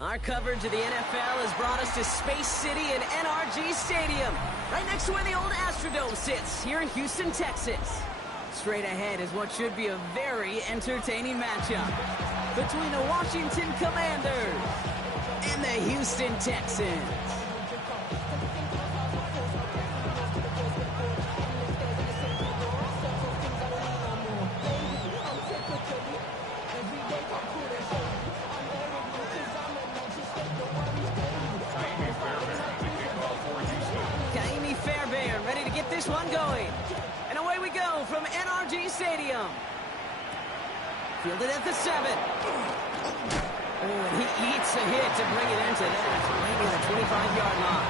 Our coverage of the NFL has brought us to Space City and NRG Stadium, right next to where the old Astrodome sits, here in Houston, Texas. Straight ahead is what should be a very entertaining matchup between the Washington Commanders and the Houston Texans. This one going. And away we go from NRG Stadium. Fielded at the 7. Oh, and he eats a hit to bring it into that. Right near the 25-yard line.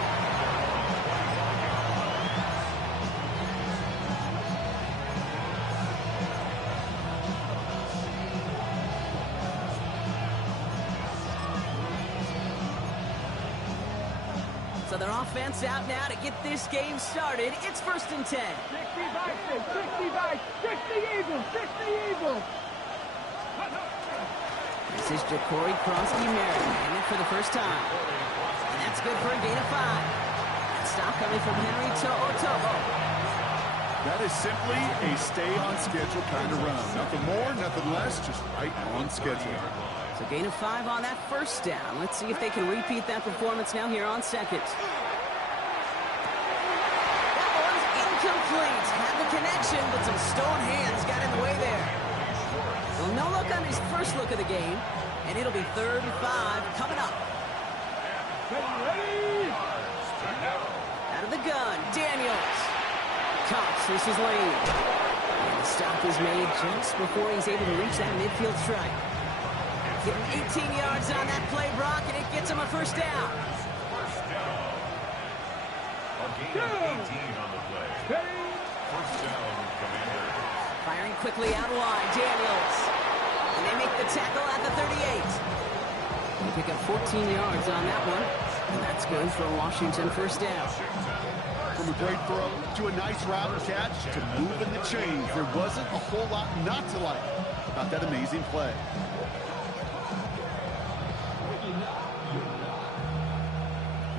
So their offense out now to get this game started. It's 1st and 10. 60 Vikings, 60 Eagles, 60 Eagles. This is Ja'Cory Kronsky-Merritt in it for the first time. And that's good for a gain of 5. That stop coming from Henry To'o. That is simply a stay-on-schedule kind of run. Nothing more, nothing less, just right on schedule. So gain of 5 on that first down. Let's see if they can repeat that performance now here on 2nd. That one's incomplete. Had the connection, but some stone hands got in the way there. Well, no look on his first look of the game, and it'll be 3rd and 5 coming up. Out of the gun, Daniels. Cox, this is lane. And the stop is made just before he's able to reach that midfield strike. Give him 18 yards on that play, Brock, and it gets him a first down. First down. A gain of 18 on the play. First down, Commanders. Firing quickly out wide, Daniels. And they make the tackle at the 38. They pick up 14 yards on that one. And that's good for a Washington first down. From a great throw to a nice route and catch to moving the chains, there wasn't a whole lot not to like about that amazing play.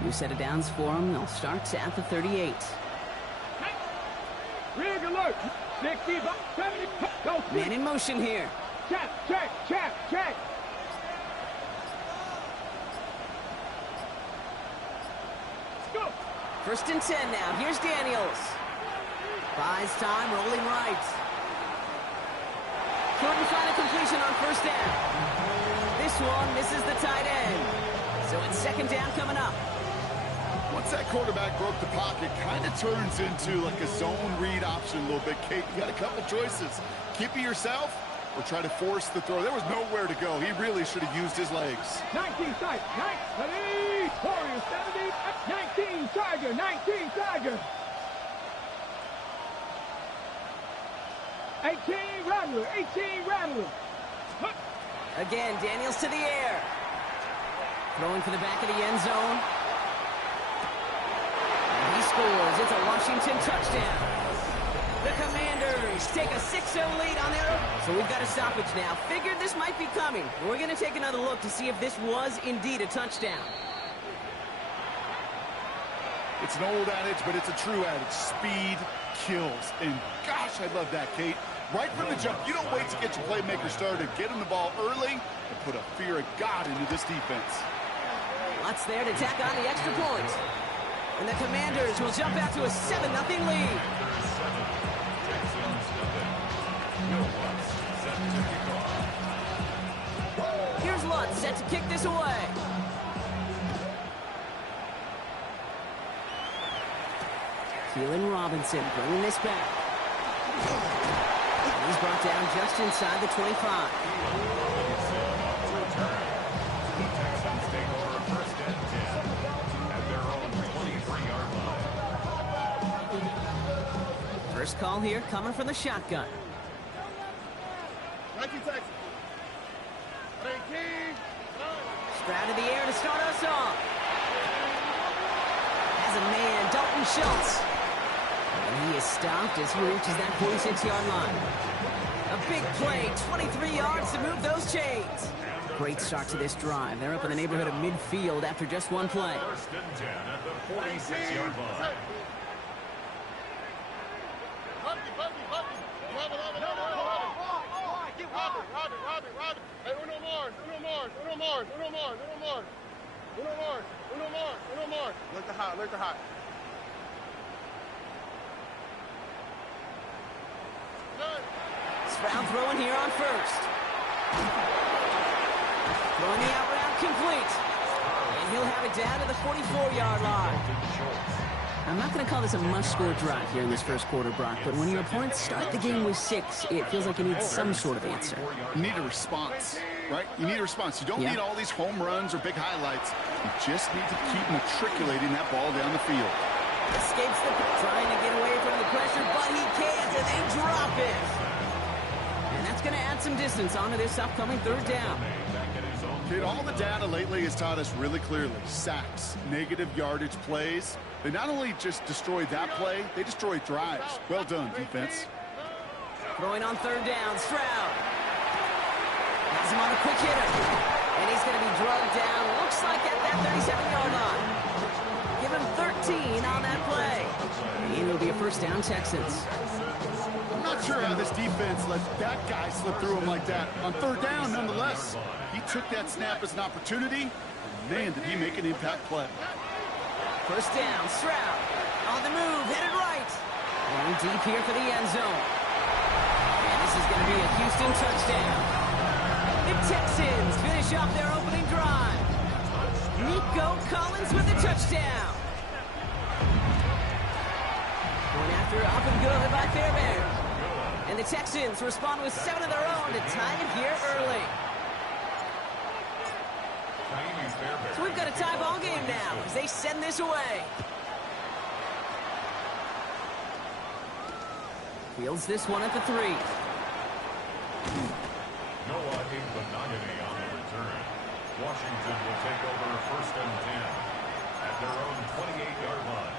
New set of downs for them. They'll start at the 38. Rig alert. 60, 70, Man in motion here. Check. Go. 1st and 10 now. Here's Daniels. Buys time, rolling right. Couldn't find a completion on first down. This one misses the tight end. So it's 2nd down coming up. Once that quarterback broke the pocket, kind of turns into like a zone read option a little bit. Kate, you got a couple choices. Keep it yourself or try to force the throw. There was nowhere to go. He really should have used his legs. 19 side, 19, Warriors 70, 19 Tiger, 19 Tiger. 18 Rattler. Again, Daniels to the air. Throwing for the back of the end zone. And he scores. It's a Washington touchdown. The Commanders take a 6-0 lead on their own. So we've got a stoppage now. Figured this might be coming. We're going to take another look to see if this was indeed a touchdown. It's an old adage, but it's a true adage. Speed kills. And gosh, I love that, Kate. Right from the jump, you don't wait to get your playmaker started. Get him the ball early and put a fear of God into this defense. Lutz there to tack on the extra point. And the Commanders will jump out to a 7-0 lead. Here's Lutz set to kick this away. Keelan Robinson bringing this back. And he's brought down just inside the 25. First call here coming from the shotgun. Stroud in the air to start us off. Has a man, Dalton Schultz. And he is stopped as he reaches that 46-yard line. A big play, 23 yards to move those chains. Great start to this drive. They're up in the neighborhood of midfield after just one play. First and 10 at the 46-yard line. Look the hot. Stroud throwing here on first. Throwing the out route complete. And he'll have it down to the 44-yard line. I'm not going to call this a must-score drive here in this first quarter, Brock, but when your opponents start the game with 6, it feels like you need some sort of answer. You need a response, right? You need a response. You don't need all these home runs or big highlights. You just need to keep matriculating that ball down the field. Escapes trying to get away from the pressure, but he can't, and they drop it. And that's going to add some distance onto this upcoming third down. Kid, all the data lately has taught us really clearly. Sacks, negative yardage plays. They not only just destroy that play, they destroy drives. Well done, defense. Throwing on third down, Stroud. Has him on a quick hitter. And he's going to be drugged down, looks like at that 37-yard line. Give him 13 on that play. And it'll be a first down, Texans. I'm not sure how this defense let that guy slip through him like that. On third down, nonetheless. He took that snap as an opportunity. Man, did he make an impact play. First down, Stroud. On the move, headed right. Going deep here for the end zone. And this is going to be a Houston touchdown. The Texans finish off their opening drive. Nico Collins with the touchdown. Going after up and good by Fairbairn. And the Texans respond with 7 of their own to tie it here early. So we've got a tie ball game now as they send this away. Fields this one at the 3. Noah Igbenogany on the return. Washington will take over first and 10 at their own 28-yard line.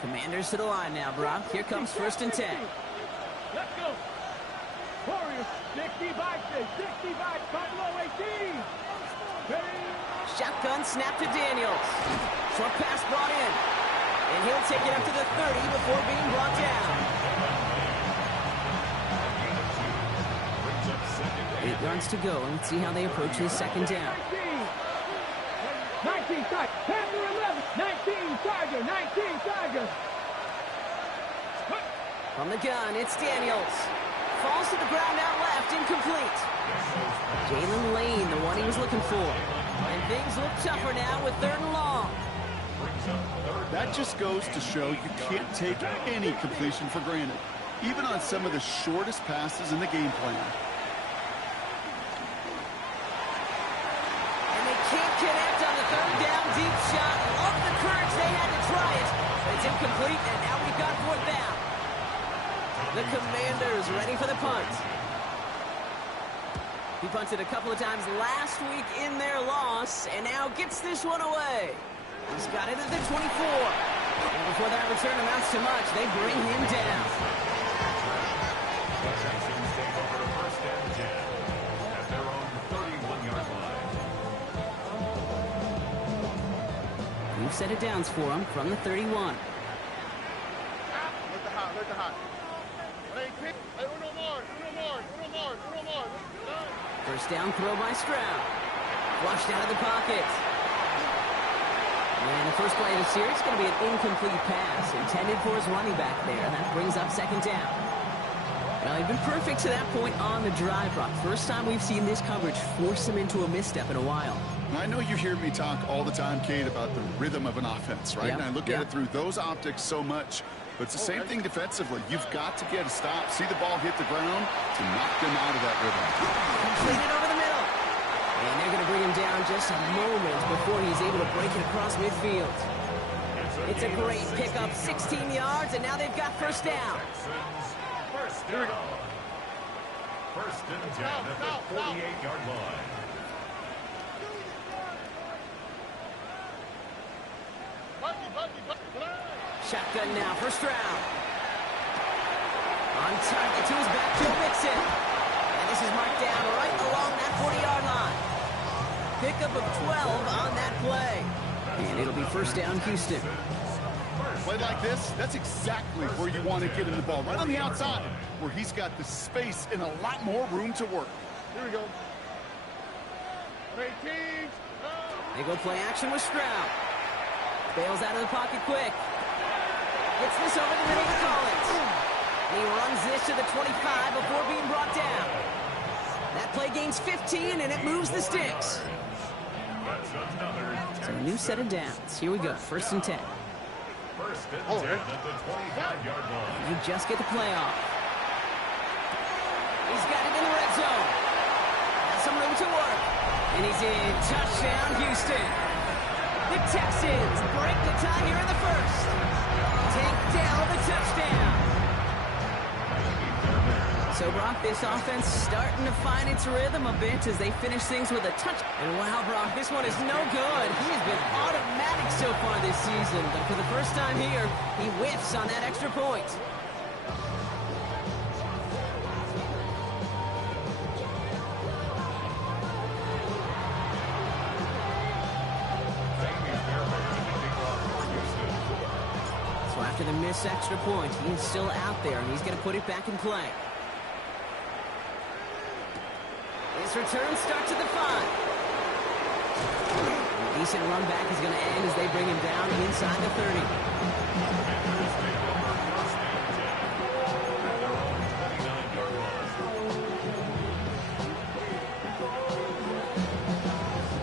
Commanders to the line now, Brock. Here comes first and 10. Let's go. Warriors, 65, Buffalo 18. Ready? Shotgun snap to Daniels. Short pass brought in. And he'll take it up to the 30 before being brought down. 8 yards to go. Let's see how they approach this second down. 19 Tiger, Panther 11, 19 Tiger, 19 Tiger. From the gun, it's Daniels. Falls to the ground out left, incomplete. Jalen Lane, the one he was looking for. And things look tougher now with 3rd and long. That just goes to show you can't take any completion for granted, even on some of the shortest passes in the game plan. And they can't connect on the 3rd down deep shot. Love the courage they had to try it. But it's incomplete, and now we've got 4th down. The Commanders ready for the punt. He punted a couple of times last week in their loss, and now gets this one away. He's got it at the 24. And before that return amounts to much, they bring him down. The Texans take over first and 10 at their own 31-yard line. We've set it downs for him from the 31. Look the hot. First down throw by Stroud. Flushed out of the pocket. And the first play of the series is going to be an incomplete pass intended for his running back there. That brings up second down. Well, he'd been perfect to that point on the drive, Brock. First time we've seen this coverage force him into a misstep in a while. I know you hear me talk all the time, Kate, about the rhythm of an offense, right? Yep. And I look at it through those optics so much. But it's the same thing defensively. You've got to get a stop, see the ball hit the ground to knock them out of that rhythm. Completed over the middle. And they're going to bring him down just a moment before he's able to break it across midfield. It's a great pickup, 16 yards, and now they've got first down. First down. First and 10 at the 48-yard line. Shotgun now, first round. On target to his back, Joe Mixon. And this is marked down right along that 40-yard line. Pickup of 12 on that play. And it'll be first down, Houston. Play like this, that's exactly where you want to get him the ball. Right on the outside, where he's got the space and a lot more room to work. Here we go. 18. They go play action with Stroud. Bails out of the pocket quick. Gets this over the middle to Collins. And he runs this to the 25 before being brought down. That play gains 15, and it moves the sticks. So a new set of downs. Here we go, first and 10. First and 10 at the 25-yard line. You just get the play off. He's got it in the red zone. Has some room to work. And he's in. Touchdown, Houston. The Texans break the tie here in the first. Take down the touchdown. So, Brock, this offense starting to find its rhythm a bit as they finish things with a touch. And wow, Brock, this one is no good. He has been automatic so far this season. But for the first time here, he whiffs on that extra point. So after the missed extra point, he's still out there, and he's going to put it back in play. His return starts at the 5. A decent run back is going to end as they bring him down inside the 30.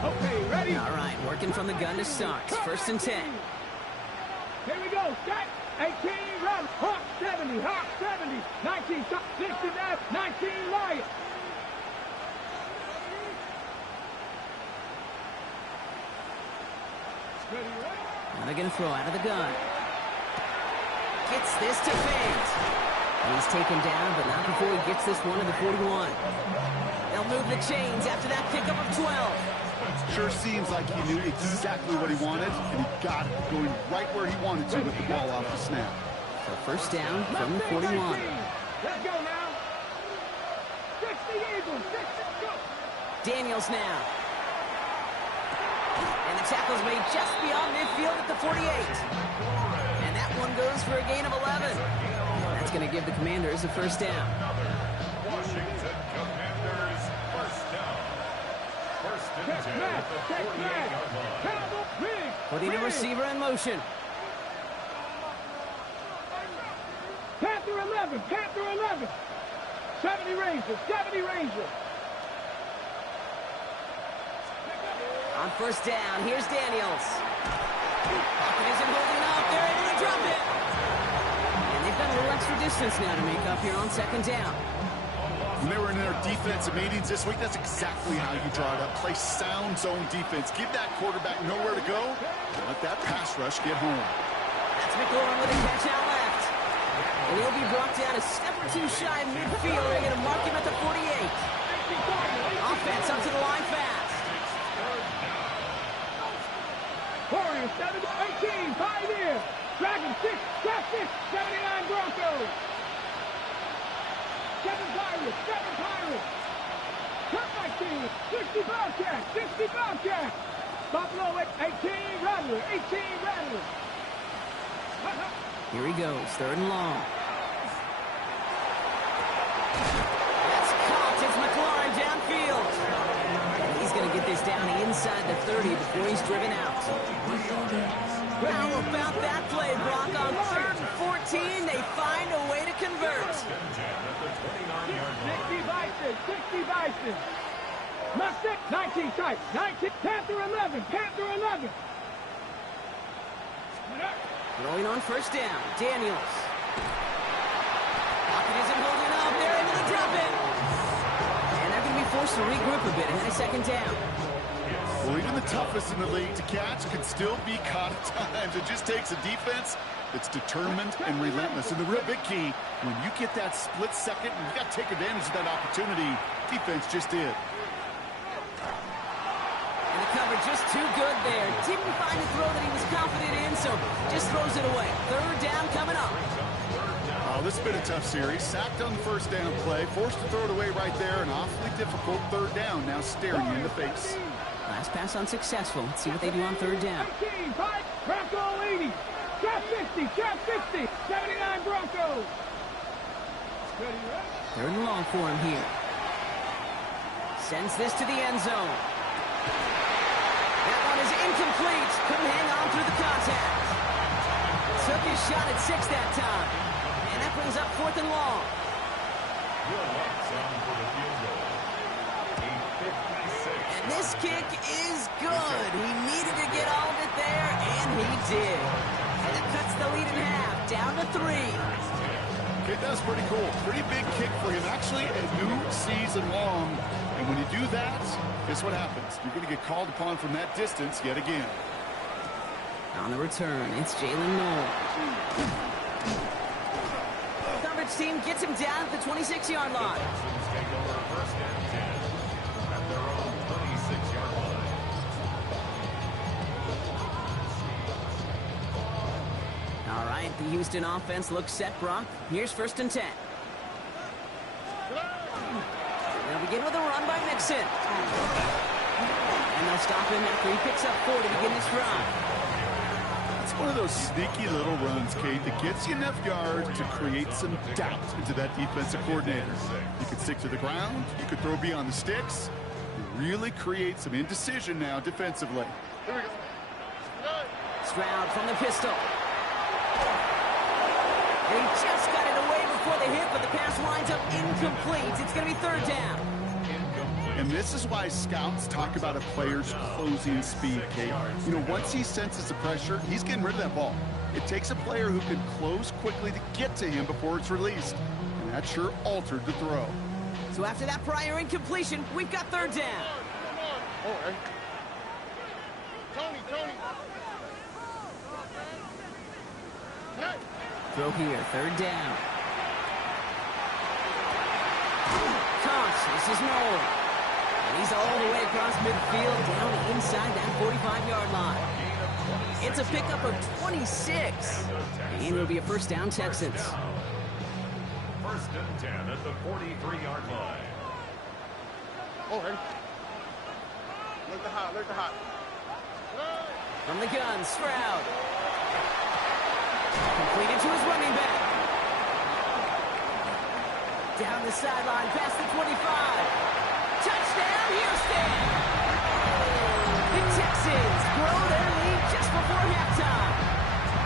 Okay, ready? All right, working from the gun to start. First and 10. Here we go. Set. 18, run. Hawk 70, Hawk 70. 19, 69, 19, Lion. Now they're going to throw out of the gun. Gets this to Fant. And he's taken down, but not before he gets this one to the 41. They'll move the chains after that pickup of 12. Sure seems like he knew exactly what he wanted, and he got it, going right where he wanted to with the ball off the snap. So first down from the 41. Let's go now. 60 Eagles. 60, go. Daniels now. And the tackle's made just beyond midfield at the 48. And that one goes for a gain of 11. That's going to give the Commanders a first down. Washington Commanders first down. First and 10 at the 48-yard line. Putting a receiver in motion. Panther 11, Panther 11. 70 Rangers, 70 Rangers. On first down, here's Daniels. Pocket isn't holding up. They're able to drop it. And they've got a little extra distance now to make up here on second down. When they were in their defensive meetings this week, that's exactly how you draw it up. Play sound zone defense. Give that quarterback nowhere to go. And let that pass rush get home. That's McLaurin with a catch out left. And he'll be brought down a step or two shy of midfield. They're going to mark him at the 48. Offense up to the line fast. Warriors 7, 18, Pioneer. Dragon 6, Draft 6, 79 Broncos. 7 Pirates, 7 Pirates. Comeback team, 60 Bobcats, 60 Bobcats. Buffalo 18, Rattler, 18 Rattler. Here he goes, third and long. That's caught. It's McLaurin downfield. And he's going to get this down inside the 30 before he's driven out. How about that play, Brock? On third and 14, they find a way to convert. 60 Bison, 60 Bison. Mustang, 19 type, 19, Panther 11, Panther 11. Throwing on first down, Daniels. Pocket isn't holding up. They're able to drop it. And they're going to be forced forced to regroup a bit ahead of second down. Well, even the toughest in the league to catch can still be caught at times. It just takes a defense that's determined and relentless. And the real big key, when you get that split second, and you got to take advantage of that opportunity, defense just did. And the cover just too good there. Didn't find a throw that he was confident in, so just throws it away. Third down coming up. Oh, this has been a tough series. Sacked on the first down play, forced to throw it away right there. An awfully difficult third down now staring you in the face. Last pass unsuccessful. Let's see what they do on third down. 18, 5, Bronco 80. Trap 60, trap 60. 79 Broncos. Third and long for him here. Sends this to the end zone. That one is incomplete. Couldn't hang on through the contact. Took his shot at 6 that time. And that brings up 4th and long. And this kick is good. He needed to get all of it there, and he did. And it cuts the lead in half, down to 3. Okay, that's pretty cool. Pretty big kick for him. Actually, a new season long. And when you do that, guess what happens? You're going to get called upon from that distance yet again. On the return, it's Jalen Noel. Coverage team gets him down at the 26-yard line. All right, the Houston offense looks set, Brock. Here's 1st and 10. They'll begin with a run by Mixon. And they'll stop him after he picks up 4 to begin his drive. It's one of those sneaky little runs, Kate, that gets you enough yards to create some doubt into that defensive coordinator. You can stick to the ground. You could throw beyond the sticks. You really create some indecision now defensively. Here we go. Stroud from the pistol. He just got it away before the hit, but the pass winds up incomplete. It's going to be 3rd down. And this is why scouts talk about a player's closing speed, Kate. You know, once he senses the pressure, he's getting rid of that ball. It takes a player who can close quickly to get to him before it's released. And that sure altered the throw. So after that prior incompletion, we've got 3rd down. All right. Tony. Hey. Throw here, 3rd down. Toss, this is Noel. And he's all the way across midfield, down inside that 45-yard line. It's a pickup of 26. And it'll be a 1st down, Texans. 1st and 10 at the 43-yard line. All right. Look the hot. From the gun, Stroud. Completed to his running back. Down the sideline, past the 25. Touchdown, Houston! The Texans grow their lead just before halftime.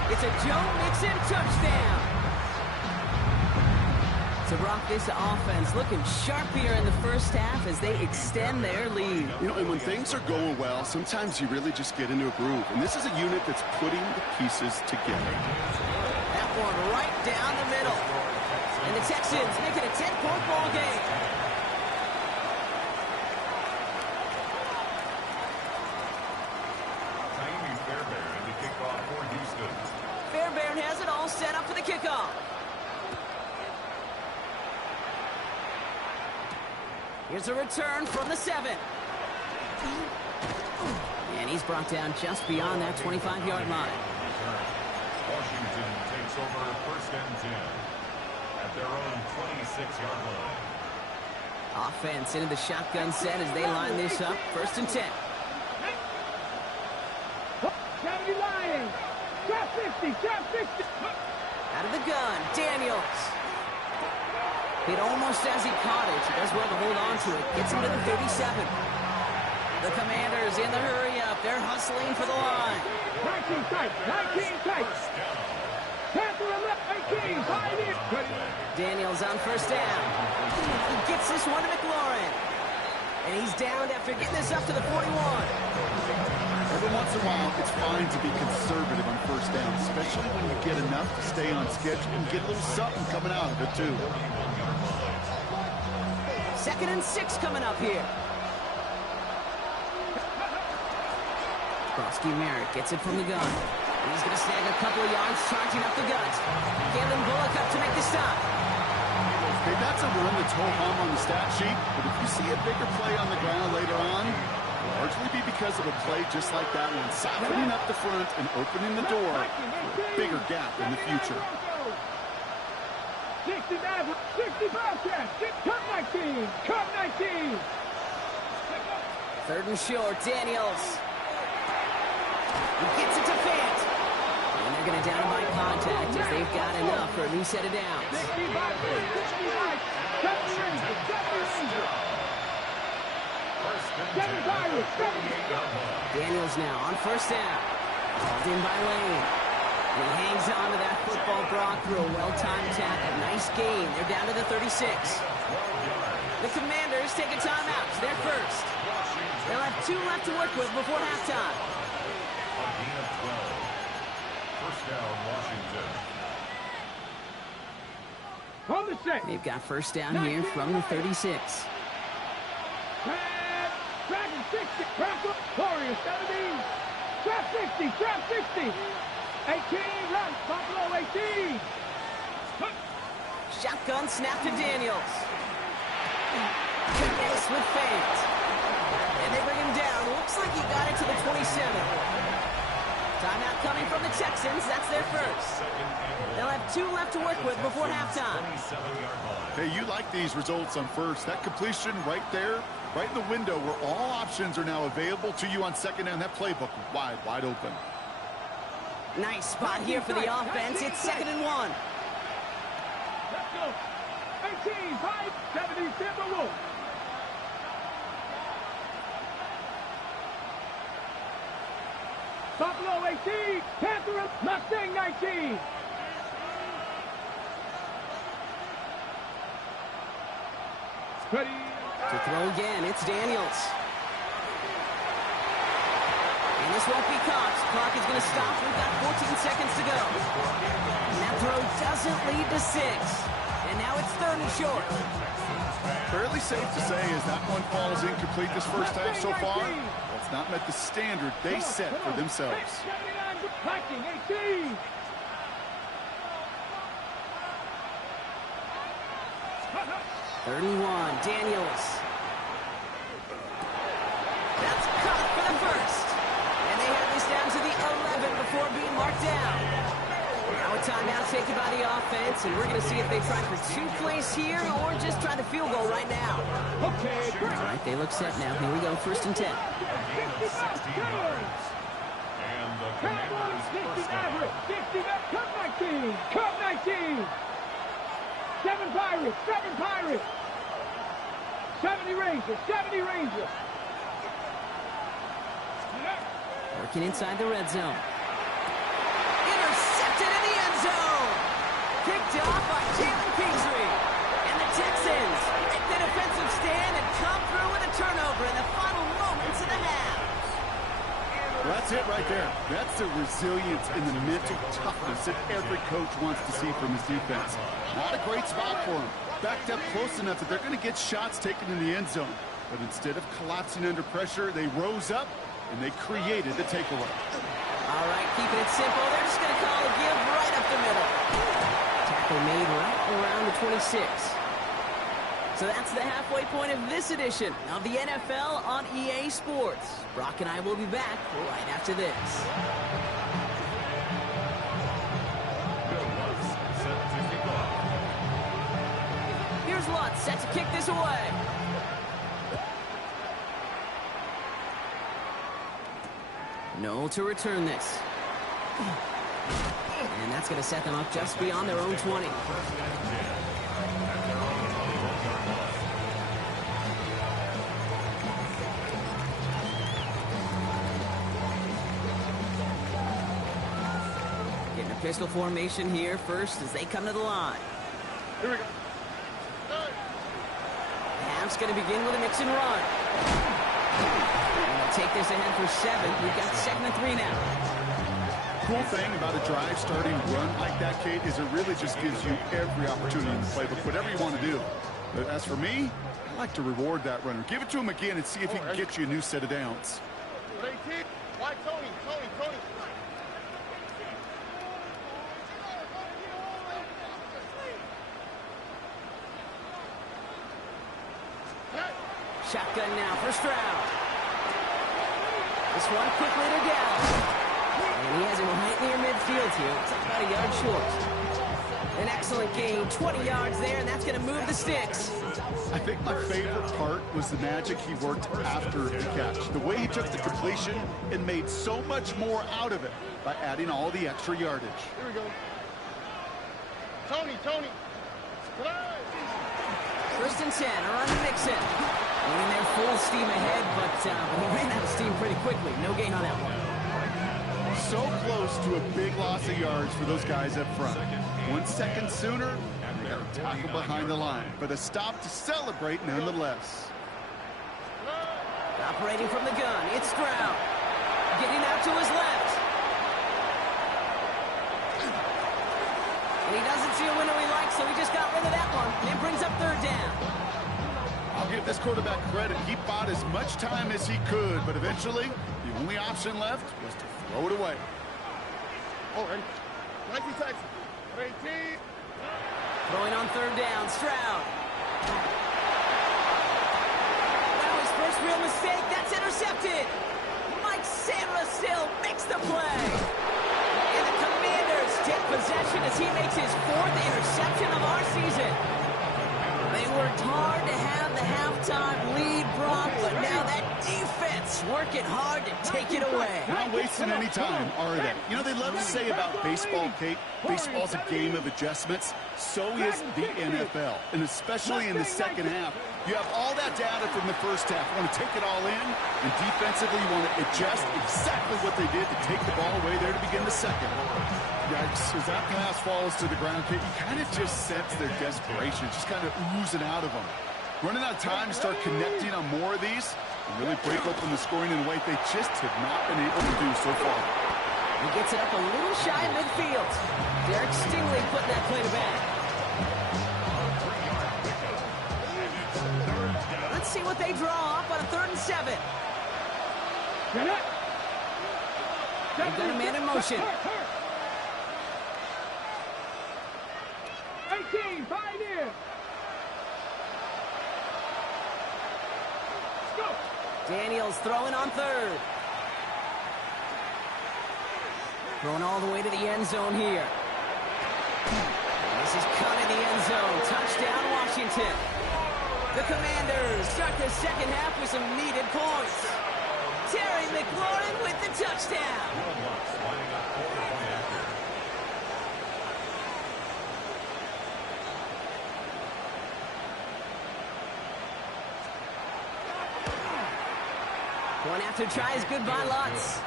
It's a Joe Mixon touchdown. So, Brock, this offense looking sharp here in the first half as they extend their lead. You know, and when things are going well, sometimes you really just get into a groove. And this is a unit that's putting the pieces together. That one right down the middle. And the Texans make it a 10-point ball game. Fairbairn in the kickoff for Houston. Fairbairn has it all set up for the kickoff. Here's a return from the 7. And he's brought down just beyond that 25-yard line. Washington takes over 1st and 10 at their own 26-yard line. Offense into the shotgun set as they line this up. 1st and 10. 70 Lions. Trap 50, trap 50. Out of the gun, Daniels. Hit almost as he caught it. He does well to hold on to it. Gets him to the 37. The Commanders in the hurry up. They're hustling for the line. 19 tight. Panther left 18. Pioneer. Daniels on 1st down. He gets this one to McLaurin. And he's down after getting this up to the 41. Every once in a while, it's fine to be conservative on 1st down, especially when you get enough to stay on schedule and get a little something coming out of it, too. 2nd and 6 coming up here. Brosky Merritt gets it from the gun. He's going to snag a couple of yards charging up the gut. Galen Bullock up to make the stop. Okay, that's a run that's ho-hum on the stat sheet, but if you see a bigger play on the ground later on, it'll largely be because of a play just like that one, softening up the front and opening the door for a bigger gap in the future. 60 Maverick, 60 Bobcats, Cup 19, Cup 19. 3rd and short, Daniels. He gets it to Fant. And they're going to down him by contact as they've got enough for a new set of downs. 65, 65, 70 Daniels now on 1st down. Called in by Lane. And he hangs on to that football Brock through a well-timed tackle. Nice gain. They're down to the 36. The Commanders take a timeout. They're first. They'll have 2 left to work with before halftime. A gain of 12. 1st down, Washington. On the set. They've got 1st down here from the 36. Dragon 60, Crackle, Warrior 70, Trap 60, Trap 60, 18, run, Buffalo 18. Shotgun snap to Daniels. Connects with Fant. And they bring him down. Looks like he got it to the 27. Timeout coming from the Texans. That's their first. They'll have 2 left to work with before halftime. Hey, you like these results on first. That completion right there, right in the window where all options are now available to you on 2nd down. That playbook wide open. Nice spot here for the offense. It's 2nd and 1. Let's go. 18, 5, 70, Timberwolves. Buffalo 18, Panther, Mustang 19. Ready. To throw again, it's Daniels. And this won't be caught. Clock is going to stop. We've got 14 seconds to go. And that throw doesn't lead to 6. And now it's 3rd and short. Fairly safe to say as that one falls incomplete this first half so far, that's not met the standard they set for themselves. 79, Viking 18. Third and 1, Daniels. That's caught for the first. And they have this down to the 11 before being marked down. Now a timeout taken by the offense, and we're going to see if they try for 2 plays here or just try the field goal right now. Okay, All right, they look set now. Here we go, 1st and 10. 16 yards. And the Commanders' 1st down. 60, Cup 19, Cup 19. 7 Pirates, 7 Pirates. 70 Rangers, 70 Rangers. Working inside the red zone. Intercepted in the end zone. Picked off by Jalen Petrie. And the Texans break the defensive stand and come through with a turnover in the final moments of the half. Well, that's it right there. That's the resilience and the mental toughness that every coach wants to see from his defense. Not a great spot for him. Backed up close enough that they're going to get shots taken in the end zone. But instead of collapsing under pressure, they rose up and they created the takeaway. All right, keeping it simple. They're just going to call a give right up the middle. Tackle made right around the 26. So that's the halfway point of this edition of the NFL on EA Sports. Brock and I will be back right after this. Bill Lutz set to kick off. Here's Lutz set to kick this away. No to return this. And that's going to set them up just beyond their own 20. Getting a pistol formation here first as they come to the line. Here we go. Half's going to begin with a mix and run. And they'll take this ahead for 7. We've got 2nd and 3 now. Cool thing about a drive starting run like that, Kate, is it really just gives you every opportunity in the playbook, whatever you want to do. But as for me, I like to reward that runner. Give it to him again and see if he can get you a new set of downs. Why Tony? Shotgun now for Stroud. This one quickly to down. And he has him right near midfield here. It's like about a yard short. An excellent gain, 20 yards there, and that's going to move the sticks. I think my favorite part was the magic he worked after the catch. The way he took the completion and made so much more out of it by adding all the extra yardage. Here we go. Tony. First and 10, on Mixon. Running there full steam ahead, but he ran out of steam pretty quickly. No gain on that one. So close to a big loss of yards for those guys up front. 1 second sooner, and they got a tackle behind the line. But a stop to celebrate nonetheless. Operating from the gun, it's Stroud. Getting out to his left. And he doesn't see a window he likes, so he just got rid of that one. And it brings up third down. I'll give this quarterback credit. He bought as much time as he could, but eventually, the only option left was to throw it away. Oh, ready. 90 seconds. 18. Throwing on third down, Stroud. Now his first real mistake, that's intercepted. Mike Sandra still makes the play. And the Commanders take possession as he makes his 4th interception of our season. They worked hard to have the halftime lead, Brock, but now that defense working hard to take it away. Not wasting any time, are they? You know, they love to say about baseball, Kate, baseball's a game of adjustments. So is the NFL, and especially in the second half. You have all that data from the first half. You want to take it all in, and defensively you want to adjust exactly what they did to take the ball away there to begin the second. Yikes, as that pass falls to the ground, Kate, you kind of just sense their desperation, just kind of oozing out of them. Running out of time to start connecting on more of these and really break open the scoring in a way they just have not been able to do so far. He gets it up a little shy of midfield. Derek Stingley putting that play to bed. Let's see what they draw up on a 3rd and 7. They've got a man in motion. 18, find in. Go. Daniels throwing on 3rd. Throwing all the way to the end zone here. This is cut in the end zone. Touchdown, Washington. The Commanders start the second half with some needed points. Terry McLaurin with the touchdown. Going after tries goodbye, Lutz.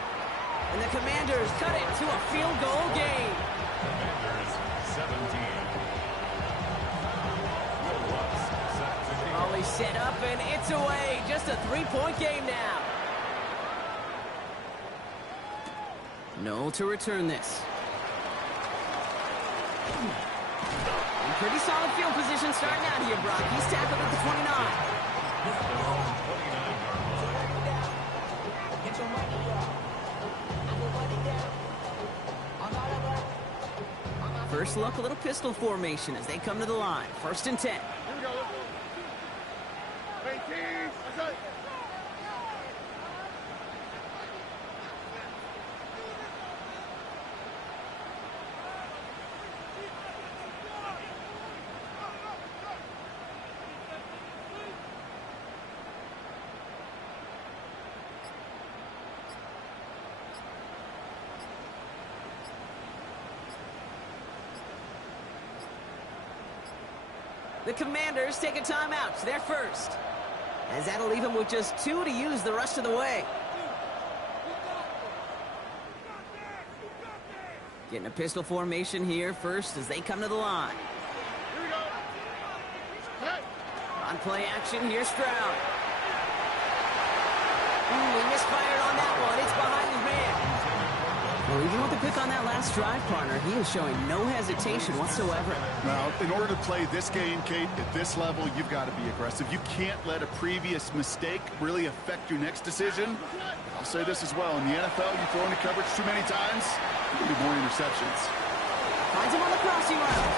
And the Commanders cut it to a field goal game. Commanders 17. Always set up and it's away. Just a 3-point game now. No to return this. And pretty solid field position starting out here, Brock. He's tackled at the 29. First look, a little pistol formation as they come to the line. 1st and 10. Here we go. 18. That's it. The Commanders take a timeout. They're first. As that'll leave them with just 2 to use the rest of the way. Getting a pistol formation here first as they come to the line. Here we go. Hey. On play action, here's Stroud. He misfired on that one. It's behind his man. Well, even with the pick on that last drive, partner, he was showing no hesitation whatsoever. Now, in order to play this game, Kate, at this level, you've got to be aggressive. You can't let a previous mistake really affect your next decision. I'll say this as well. In the NFL, you throw into coverage too many times, there'll be more interceptions. Finds him on the crossing route.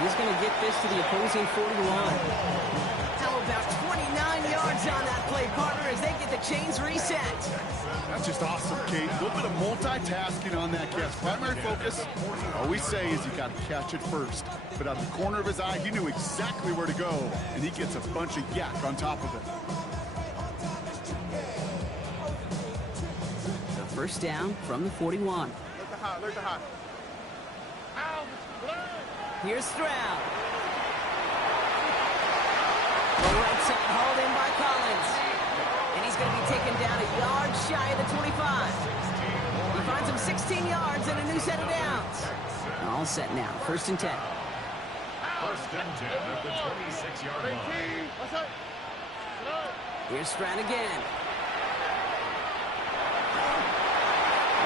He's going to get this to the opposing 41. How about 29 yards on that play, partner, as they get the chains reset? That's just awesome, Kate. A little bit of multitasking on that catch. Primary focus, all we say is you got to catch it first. But out the corner of his eye, he knew exactly where to go, and he gets a bunch of yak on top of it. The first down from the 41. Look the high. Ow, Here's Stroud. The right side hauled in by Collins. And he's going to be taken down a yard shy of the 25. He finds him 16 yards and a new set of downs. All set now. 1st and 10. First and 10 at the 26-yard line. What's up? Here's Stroud again.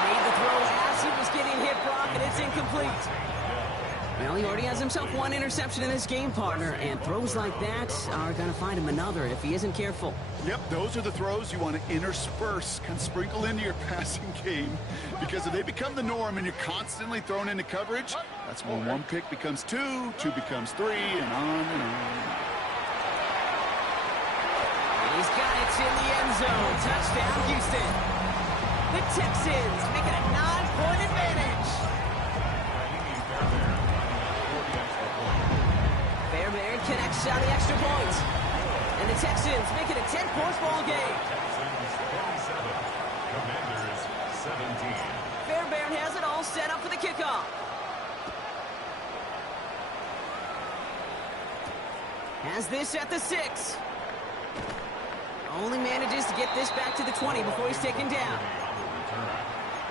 Made the throw as he was getting hit, Brock, and it's incomplete. Well, he already has himself one interception in this game, partner, and throws like that are going to find him another if he isn't careful. Yep, those are the throws you want to intersperse, kind of sprinkle into your passing game, because if they become the norm and you're constantly thrown into coverage, that's when one pick becomes two becomes three, and on and on. He's got it in the end zone. Touchdown, Houston. The Texans make it a 9-point advantage. Fairbairn connects on the extra point. And the Texans make it a 10-point ball game. Texans 27, Commanders 17. Fairbairn has it all set up for the kickoff. Has this at the 6. Only manages to get this back to the 20 before he's taken down.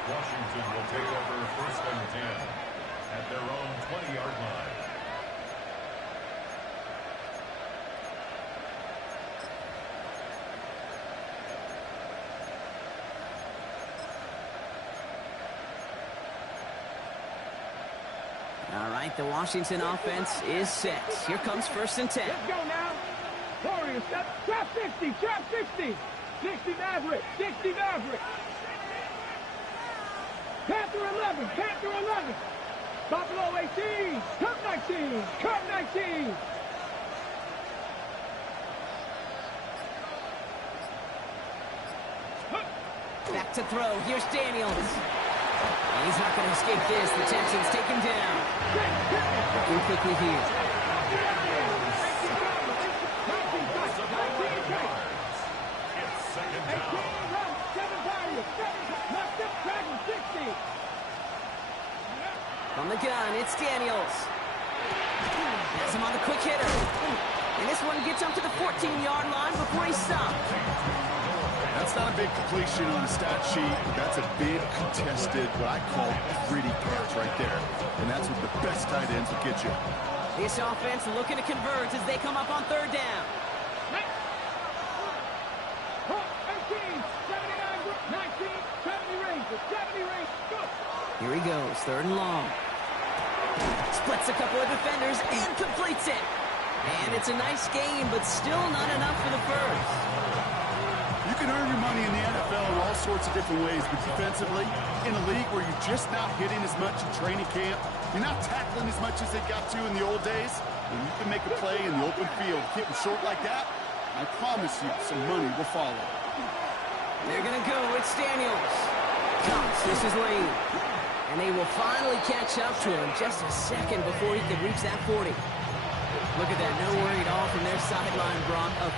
Washington will take over 1st and 10 at their own 20-yard line. All right, the Washington offense is set. Here comes 1st and 10. Let's go now. Warriors, trap 60, trap 60. 60 Maverick, 60 Maverick. Panther 11, Panther 11. Buffalo 18, Cup 19, Cup 19. Back to throw. Here's Daniels. He's not going to escape this. The Texans take him down. Looking quickly here. From the gun, it's Daniels. Has him on the quick hitter. And this one gets up to the 14-yard line before he's stopped. That's not a big completion on the stat sheet. That's a big contested, what I call gritty catch right there. And that's what the best tight ends will get you. This offense looking to convert as they come up on 3rd down. 70 range. Go. Here he goes, 3rd and long. Splits a couple of defenders and completes it. And it's a nice game, but still not enough for the first. You can earn your money in the NFL in all sorts of different ways, but defensively, in a league where you're just not hitting as much in training camp, you're not tackling as much as they got to in the old days, and you can make a play in the open field. Keep them short like that, I promise you some money will follow. They're going to go. It's Daniels. Comes. This is Lane. And they will finally catch up to him just a second before he can reach that 40. Look at that. No worry at all from their sideline, Brock. A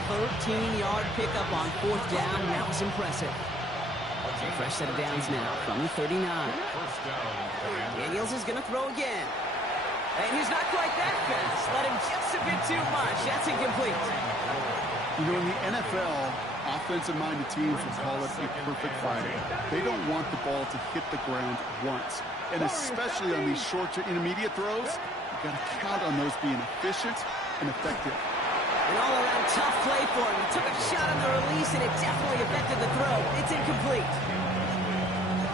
13-yard pickup on 4th down. That was impressive. A fresh set of downs now from the 39. Daniels is going to throw again. And he's not quite that fast. Let him just a bit too much. That's incomplete. You know, in the NFL, offensive-minded teams will call it a perfect Friday. They don't want the ball to hit the ground once. And especially on these short to intermediate throws, you've got to count on those being efficient and effective. An all-around tough play for him. He took a shot on the release, and it definitely affected the throw. It's incomplete.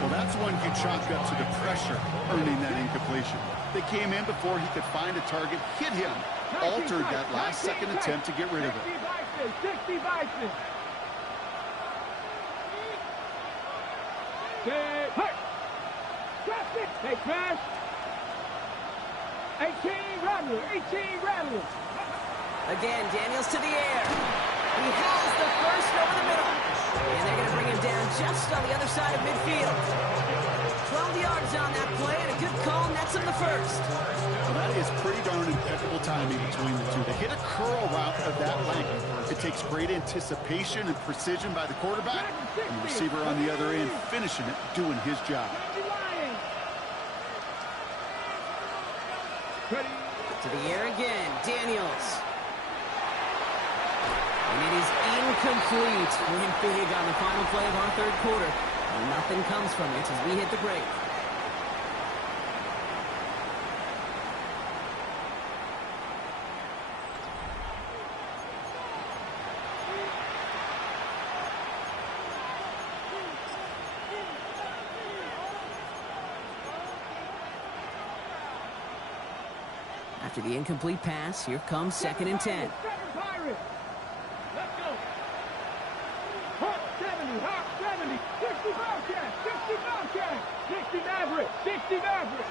Well, that's one you chalk up to the pressure earning that incompletion. They came in before he could find a target, hit him, altered that last-second attempt to get rid of it. 60 Bison. Good. Hurt. Drop it. Hey, crash. 18 Rattler. 18 Rattler. Again, Daniels to the air. He has the first over the middle. And they're going to bring him down just on the other side of midfield. 12 yards on that play, and a good call nets him the first. Well, that is pretty darn impeccable timing between the two. To hit a curl route of that length, it takes great anticipation and precision by the quarterback, and the receiver on the other end finishing it, doing his job. To the air again, Daniels. And it is incomplete. Went big on the final play of our third quarter. And nothing comes from it as we hit the break. After the incomplete pass, here comes 2nd and 10. Pirates. Let's go. Hawk 70, Hawk 70, 60 Bobcats, 60 Bobcats, 60 Mavericks, 60 Mavericks.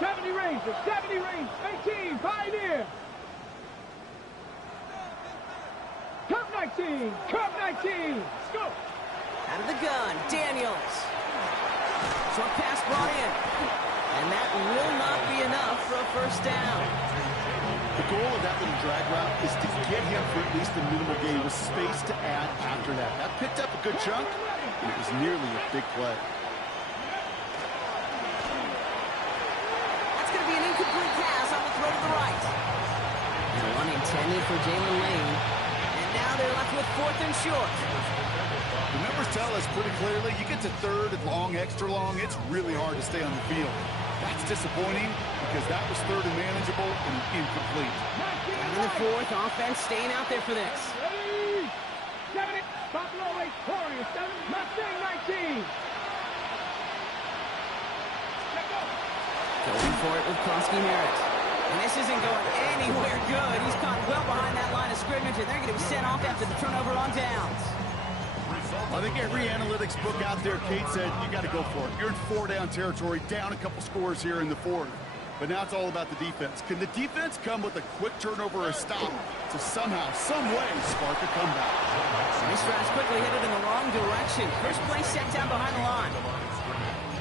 70 Rangers, 70 Rangers, 18 Pioneer. Cup 19, Cup 19. Let's go. Out of the gun, Daniels. Short pass brought in. And that will not be enough for a first down. The goal of that little drag route is to get him for at least a minimal gain with space to add after that. That picked up a good chunk, and it was nearly a big play. That's going to be an incomplete pass on the throw to the right. And one intended for Jalen Lane. And now they're left with 4th and short. The numbers tell us pretty clearly, you get to 3rd and long, extra long, it's really hard to stay on the field. That's disappointing because that was 3rd and manageable and incomplete. In the 4th, offense staying out there for this. Ready? 70, Buffalo Lake Warriors, 7, Mustang 19. Let's go. Going for it with Krosky Merritt. And this isn't going anywhere good. He's caught well behind that line of scrimmage, and they're going to be sent off after the turnover on downs. I think every analytics book out there, Kate said, you got to go for it. You're in 4-down territory, down a couple scores here in the 4th. But now it's all about the defense. Can the defense come with a quick turnover or a stop to somehow, some way, spark a comeback? Nice drives quickly headed in the wrong direction. First play set down behind the line.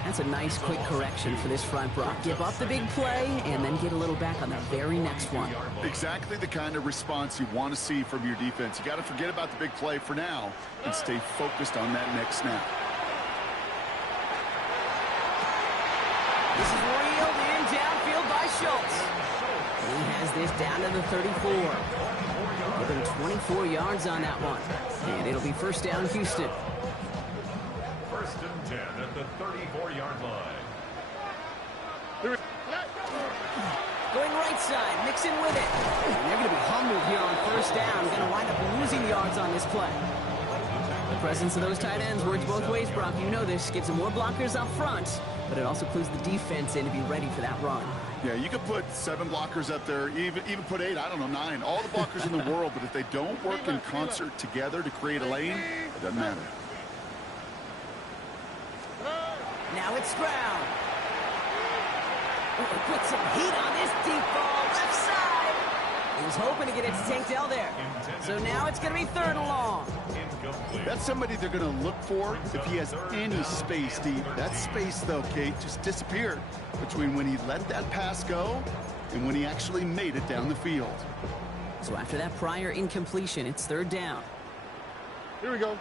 That's a nice quick correction for this front, Brock. Give up the big play and then get a little back on the very next one. Exactly the kind of response you want to see from your defense. You got to forget about the big play for now and stay focused on that next snap. This is reeled in downfield by Schultz. He has this down to the 34. Give him 24 yards on that one. And it'll be first down, Houston. 1st and 10 at the 34-yard line. Going right side, mixing with it. And they're going to be humbled here on first down. Going to wind up losing yards on this play. The presence of those tight ends works both ways, Brock. You know this. Gives them more blockers up front, but it also clues the defense in to be ready for that run. Yeah, you could put 7 blockers up there, even put 8, I don't know, 9. All the blockers in the world, but if they don't work in concert together to create a lane, it doesn't matter. Now it's Stroud. Put some heat on this deep ball, left side. He was hoping to get it to Tank Dell there. So now it's going to be 3rd and long. That's somebody they're going to look for if he has any space deep. That space, though, Kate, just disappeared between when he let that pass go and when he actually made it down the field. So after that prior incompletion, it's 3rd down. Here we go.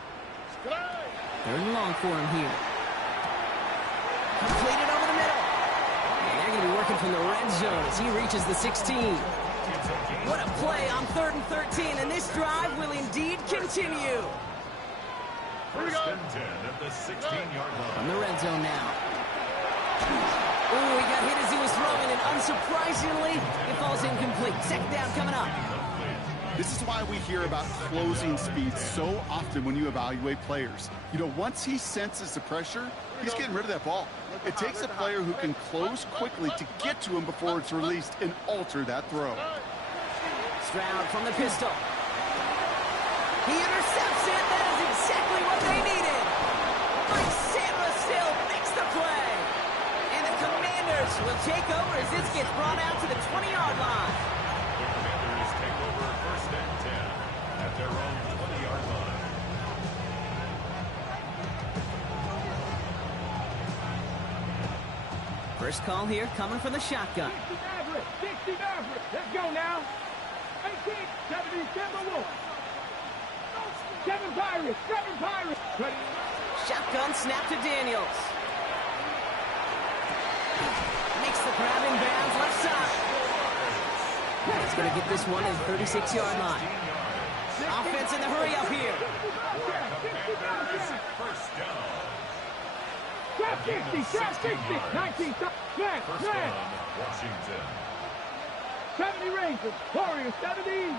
3rd and long for him here. Completed over the middle. And they're going to be working from the red zone as he reaches the 16. What a play on 3rd and 13, and this drive will indeed continue. 1st and 10 at the 16-yard line. From the red zone now. Ooh, he got hit as he was throwing, and unsurprisingly, it falls incomplete. 2nd down coming up. This is why we hear about closing speed so often when you evaluate players. You know, once he senses the pressure, he's getting rid of that ball. It takes a player who can close quickly to get to him before it's released and alter that throw. Stroud from the pistol. He intercepts it. That is exactly what they needed. Mike Samuel makes the play. And the Commanders will take over as this gets brought out to the 20-yard line. The Commanders take over first and 10 at their own 20-yard line. First call here coming from the shotgun. 60 Maverick. Let's go now. 18, 77 Wolf. 7 Pirates, 7 Pirates. Shotgun snap to Daniels. Makes the grab in bounds left side. He's going to get this one at the 36-yard line. Offense in the hurry up here. First down. Trap 60, trap 60. 19, snap, First snap. down, Washington. 70 Rangers, Warriors, 70.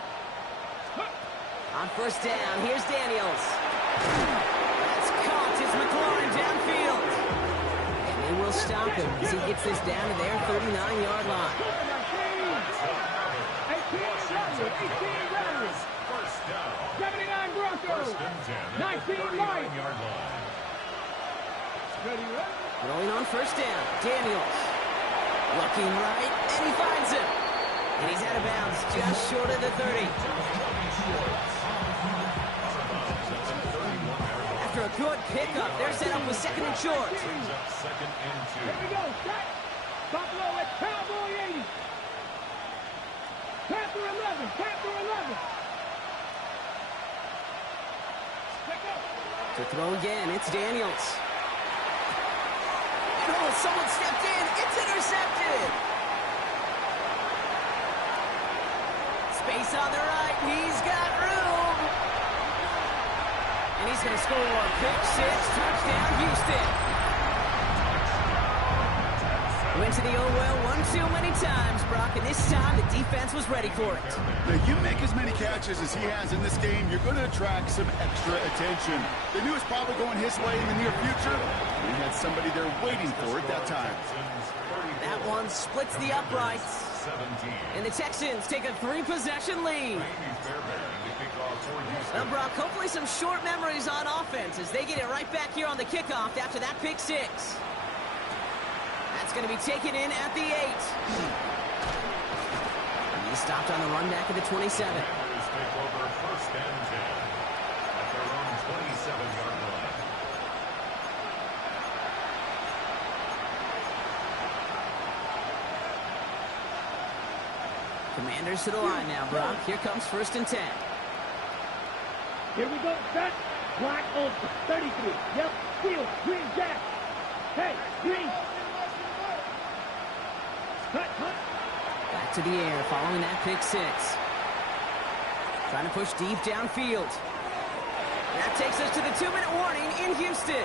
On first down, here's Daniels. That's caught as McLaurin downfield. And they will stop him as he gets this down to their 39-yard line. 18 Rattlers. First down. 79 Broncos. First and 10 at 19 the Lions. 39-yard line. Rolling on first down, Daniels. Looking right, and he finds him. And he's out of bounds, just short of the 30. After a good pickup, they're set up with second and short. Brings up second and 2. Here we go, set. Buffalo at Cowboy 80. Panther 11, Panther 11. To throw again, it's Daniels. And oh, someone stepped in. It's intercepted. Space on the right. He's got room. And he's going to score. Pick six. Touchdown, Houston. Went to the old well one too many times, Brock, and this time the defense was ready for it. Now, you make as many catches as he has in this game, you're going to attract some extra attention. They knew it was probably going his way in the near future. We had somebody there waiting for it that time. That one splits the uprights. And the Texans take a 3-possession lead. Now, Brock, hopefully some short memories on offense as they get it right back here on the kickoff after that pick six. That's going to be taken in at the 8. He stopped on the run back at the 27. Take over first and 10 at their own 27-yard line. Commanders to the line now, Brock. Here comes first and 10. Here we go, set. Black Oak, 33. Yep, field, green jack. Hey, green. Cut. Back to the air following that pick six. Trying to push deep downfield. That takes us to the 2-minute warning in Houston.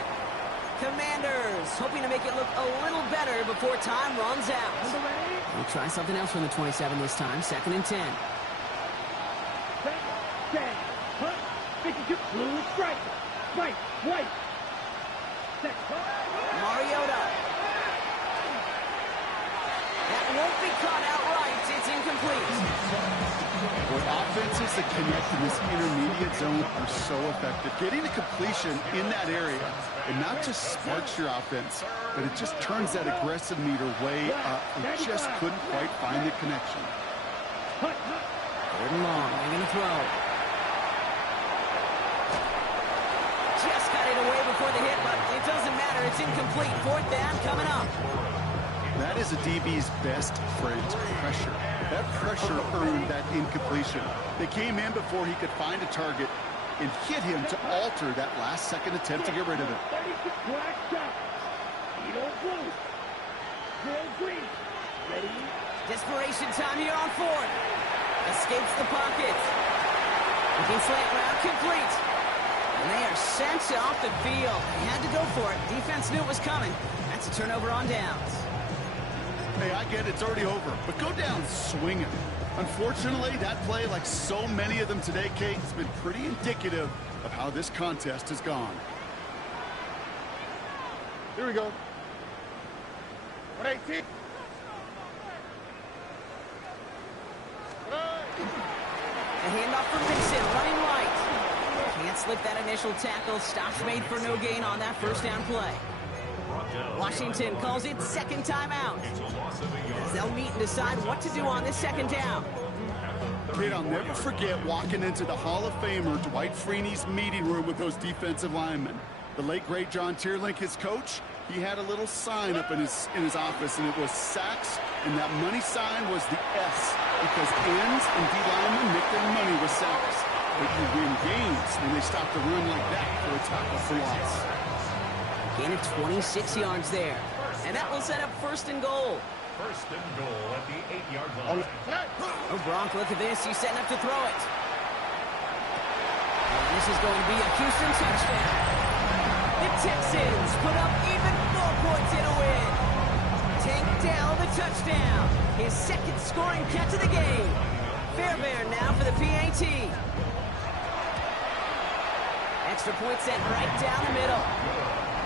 Commanders hoping to make it look a little better before time runs out. We'll try something else from the 27 this time. Second and 10. Set, cut, 52, blue stripe, right, white. Set, Mariota. That won't be caught outright. It's incomplete. Boy, offenses that connect in this intermediate zone are so effective. Getting a completion in that area, it not just sparks your offense, but it just turns that aggressive meter way up. They just couldn't quite find the connection. cut. Third and long. They're going to throw. Just got it away before the hit, but it doesn't matter. It's incomplete. Fourth down coming up. That is a DB's best friend, pressure. That pressure earned that incompletion. They came in before he could find a target and hit him to alter that last-second attempt to get rid of it. 36 black shot. Edo blue. Blue green. Ready? Desperation time here on fourth. Escapes the pocket. Looking slant route complete. And they are sent off the field. They had to go for it. Defense knew it was coming. That's a turnover on downs. Hey, I get it. It's already over. But go down swinging. Unfortunately, that play, like so many of them today, Kate, has been pretty indicative of how this contest has gone. Here we go. 118. A handoff for Vincent, running right. Can't slip that initial tackle. Stops made for no gain on that first down play. Washington calls it second timeout. As they'll meet and decide what to do on this second down. Kate, I'll never forget walking into the Hall of Famer Dwight Freeney's meeting room with those defensive linemen. The late, great John Tierlink, his coach, he had a little sign up in his office, and it was sacks, and that money sign was the S, because ends and D linemen make their money with sacks. But you win games when they stop the run like that for a tackle for loss. Gain of 26 yards there. And that will set up first and goal. First and goal at the 8-yard line. Oh, Gronk, look at this. He's setting up to throw it. And this is going to be a Houston touchdown. The Texans put up even more points in a win. Tank Dell, the touchdown. His second scoring catch of the game. Fairbairn now for the PAT. Extra point sent right down the middle.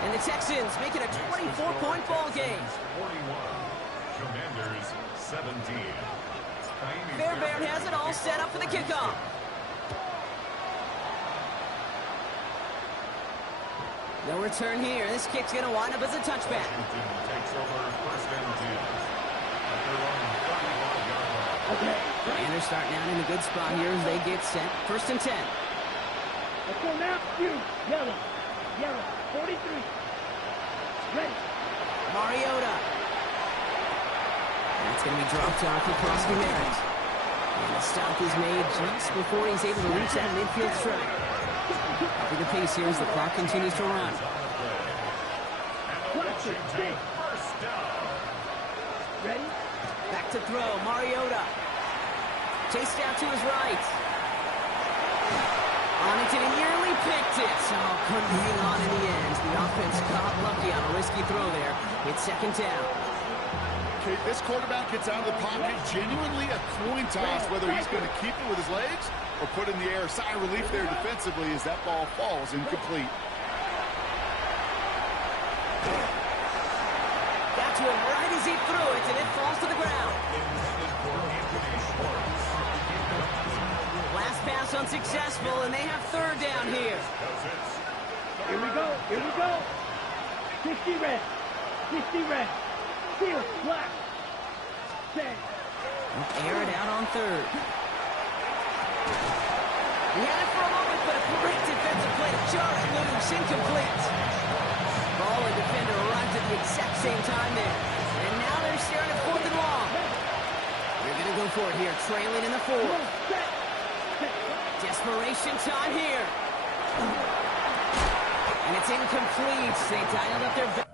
And the Texans make it a 24-point ball game. 41. Commanders 17. Fairbairn has it all set up for the kickoff. No return here. This kick's going to wind up as a touchback. Washington takes over first and 10. At their own 35-yard line. Okay. And they're starting out in a good spot here as they get set. First and 10. Let's go now. You. Yellow. Yellow. 43. Ready. Mariota. That's going to be dropped off across the Merritt. And the stop is made just before he's able to reach that midfield strike. Upping the pace here as the clock continues to run. Washington first down. Ready. Back to throw. Mariota. Chased out to his right. On it, and he nearly picked it. Oh, couldn't hang on in the end. The offense got lucky on a risky throw there. It's second down. Okay, this quarterback gets out of the pocket, genuinely a coin toss, whether he's going to keep it with his legs or put in the air. Sigh of relief there defensively as that ball falls incomplete. Got to him right as he threw it, and it falls to the ground. Last pass unsuccessful, and they have third down here. Here we go. Here we go. 50 red. 50 red. Steel. Black. 10. Air it out on third. He had it for a moment, but a great defensive play to jar it loose. Incomplete. Ball and defender arrived at the exact same time there. And now they're staring at fourth and long. They're going to go for it here, trailing in the fourth. Desperation time here. And it's incomplete. They dialed up their...